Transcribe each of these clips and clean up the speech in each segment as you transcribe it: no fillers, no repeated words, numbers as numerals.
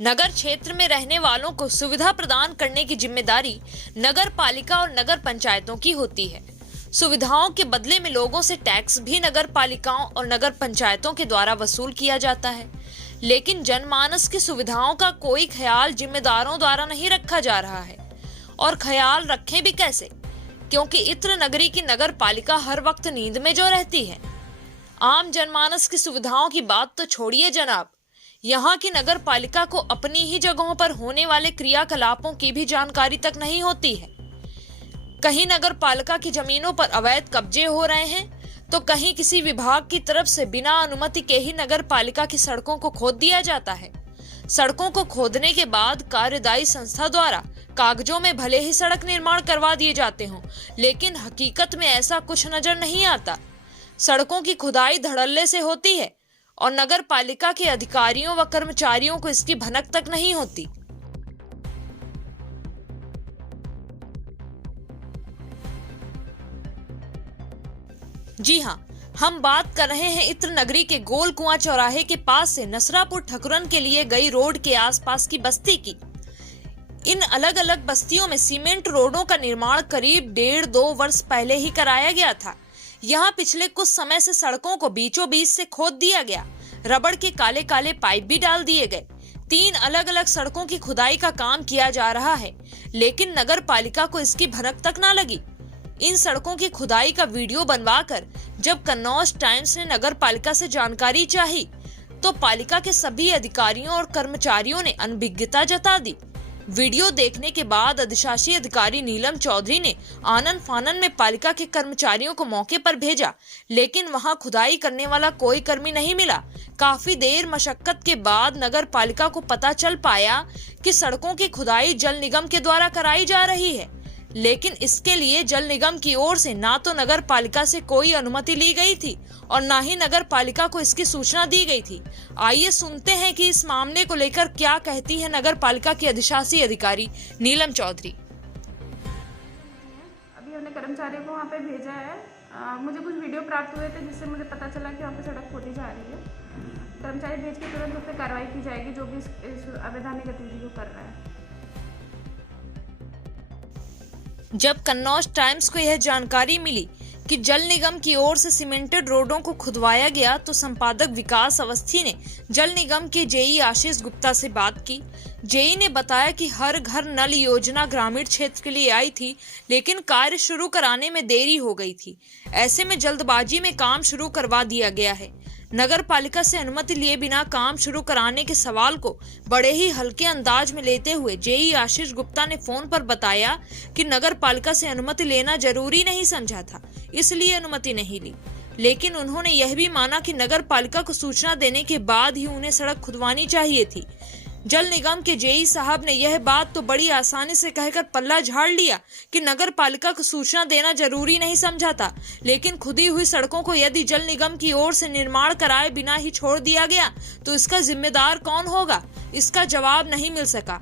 नगर क्षेत्र में रहने वालों को सुविधा प्रदान करने की जिम्मेदारी नगर पालिका और नगर पंचायतों की होती है। सुविधाओं के बदले में लोगों से टैक्स भी नगर पालिकाओं और नगर पंचायतों के द्वारा वसूल किया जाता है, लेकिन जनमानस की सुविधाओं का कोई ख्याल जिम्मेदारों द्वारा नहीं रखा जा रहा है। और ख्याल रखें भी कैसे, क्योंकि इत्र नगरी की नगर पालिका हर वक्त नींद में जो रहती है। आम जनमानस की सुविधाओं की बात तो छोड़िए जनाब, यहाँ की नगर पालिका को अपनी ही जगहों पर होने वाले क्रियाकलापों की भी जानकारी तक नहीं होती है। कहीं नगर पालिका की जमीनों पर अवैध कब्जे हो रहे हैं, तो कहीं किसी विभाग की तरफ से बिना अनुमति के ही नगर पालिका की सड़कों को खोद दिया जाता है। सड़कों को खोदने के बाद कार्यदायी संस्था द्वारा कागजों में भले ही सड़क निर्माण करवा दिए जाते हों, लेकिन हकीकत में ऐसा कुछ नजर नहीं आता। सड़कों की खुदाई धड़ल्ले से होती है और नगर पालिका के अधिकारियों व कर्मचारियों को इसकी भनक तक नहीं होती। जी हाँ, हम बात कर रहे हैं इत्र नगरी के गोल कुआं चौराहे के पास से नसरापुर ठकुरन के लिए गई रोड के आसपास की बस्ती की। इन अलग अलग बस्तियों में सीमेंट रोडों का निर्माण करीब 1.5-2 वर्ष पहले ही कराया गया था। यहाँ पिछले कुछ समय से सड़कों को बीचों बीच से खोद दिया गया, रबड़ के काले काले पाइप भी डाल दिए गए। 3 अलग अलग सड़कों की खुदाई का काम किया जा रहा है, लेकिन नगर पालिका को इसकी भनक तक ना लगी। इन सड़कों की खुदाई का वीडियो बनवाकर जब कन्नौज टाइम्स ने नगर पालिका से जानकारी चाही, तो पालिका के सभी अधिकारियों और कर्मचारियों ने अनभिज्ञता जता दी। वीडियो देखने के बाद अधिशासी अधिकारी नीलम चौधरी ने आनन फानन में पालिका के कर्मचारियों को मौके पर भेजा, लेकिन वहां खुदाई करने वाला कोई कर्मी नहीं मिला। काफी देर मशक्कत के बाद नगर पालिका को पता चल पाया कि सड़कों की खुदाई जल निगम के द्वारा कराई जा रही है, लेकिन इसके लिए जल निगम की ओर से ना तो नगर पालिका से कोई अनुमति ली गई थी और ना ही नगर पालिका को इसकी सूचना दी गई थी। आइए सुनते हैं कि इस मामले को लेकर क्या कहती है नगर पालिका की अधिशासी अधिकारी नीलम चौधरी। अभी हमने कर्मचारियों को वहाँ पे भेजा है। मुझे कुछ वीडियो प्राप्त हुए थे जिससे मुझे पता चला कि वहाँ पे सड़क खोदी जा रही है। कर्मचारी भेज के तुरंत उस पर कार्रवाई की जाएगी जो भी इस अवैधानिक गतिविधि को कर रहा है। जब कन्नौज टाइम्स को यह जानकारी मिली कि जल निगम की ओर से सीमेंटेड रोडों को खुदवाया गया, तो संपादक विकास अवस्थी ने जल निगम के जेई आशीष गुप्ता से बात की। जेई ने बताया कि हर घर नल योजना ग्रामीण क्षेत्र के लिए आई थी, लेकिन कार्य शुरू कराने में देरी हो गई थी। ऐसे में जल्दबाजी में काम शुरू करवा दिया गया है। नगर पालिका से अनुमति लिए बिना काम शुरू कराने के सवाल को बड़े ही हल्के अंदाज में लेते हुए जेई आशीष गुप्ता ने फोन पर बताया कि नगर पालिका से अनुमति लेना जरूरी नहीं समझा था, इसलिए अनुमति नहीं ली। लेकिन उन्होंने यह भी माना कि नगर पालिका को सूचना देने के बाद ही उन्हें सड़क खुदवानी चाहिए थी। जल निगम के जेई साहब ने यह बात तो बड़ी आसानी से कहकर पल्ला झाड़ लिया कि नगर पालिका को सूचना देना जरूरी नहीं समझा था, लेकिन खुदी हुई सड़कों को यदि जल निगम की ओर से निर्माण कराए बिना ही छोड़ दिया गया तो इसका जिम्मेदार कौन होगा, इसका जवाब नहीं मिल सका।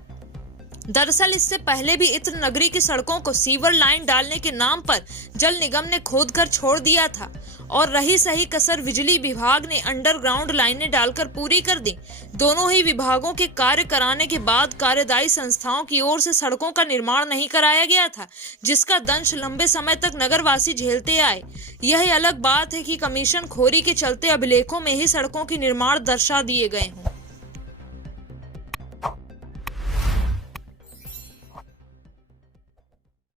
दरअसल इससे पहले भी इत्र नगरी की सड़कों को सीवर लाइन डालने के नाम पर जल निगम ने खोदकर छोड़ दिया था और रही सही कसर बिजली विभाग ने अंडरग्राउंड लाइनें डालकर पूरी कर दी। दोनों ही विभागों के कार्य कराने के बाद कार्यदायी संस्थाओं की ओर से सड़कों का निर्माण नहीं कराया गया था, जिसका दंश लंबे समय तक नगरवासी झेलते आए। यह अलग बात है कि कमीशन खोरी के चलते अभिलेखों में ही सड़कों के निर्माण दर्शा दिए गए हों।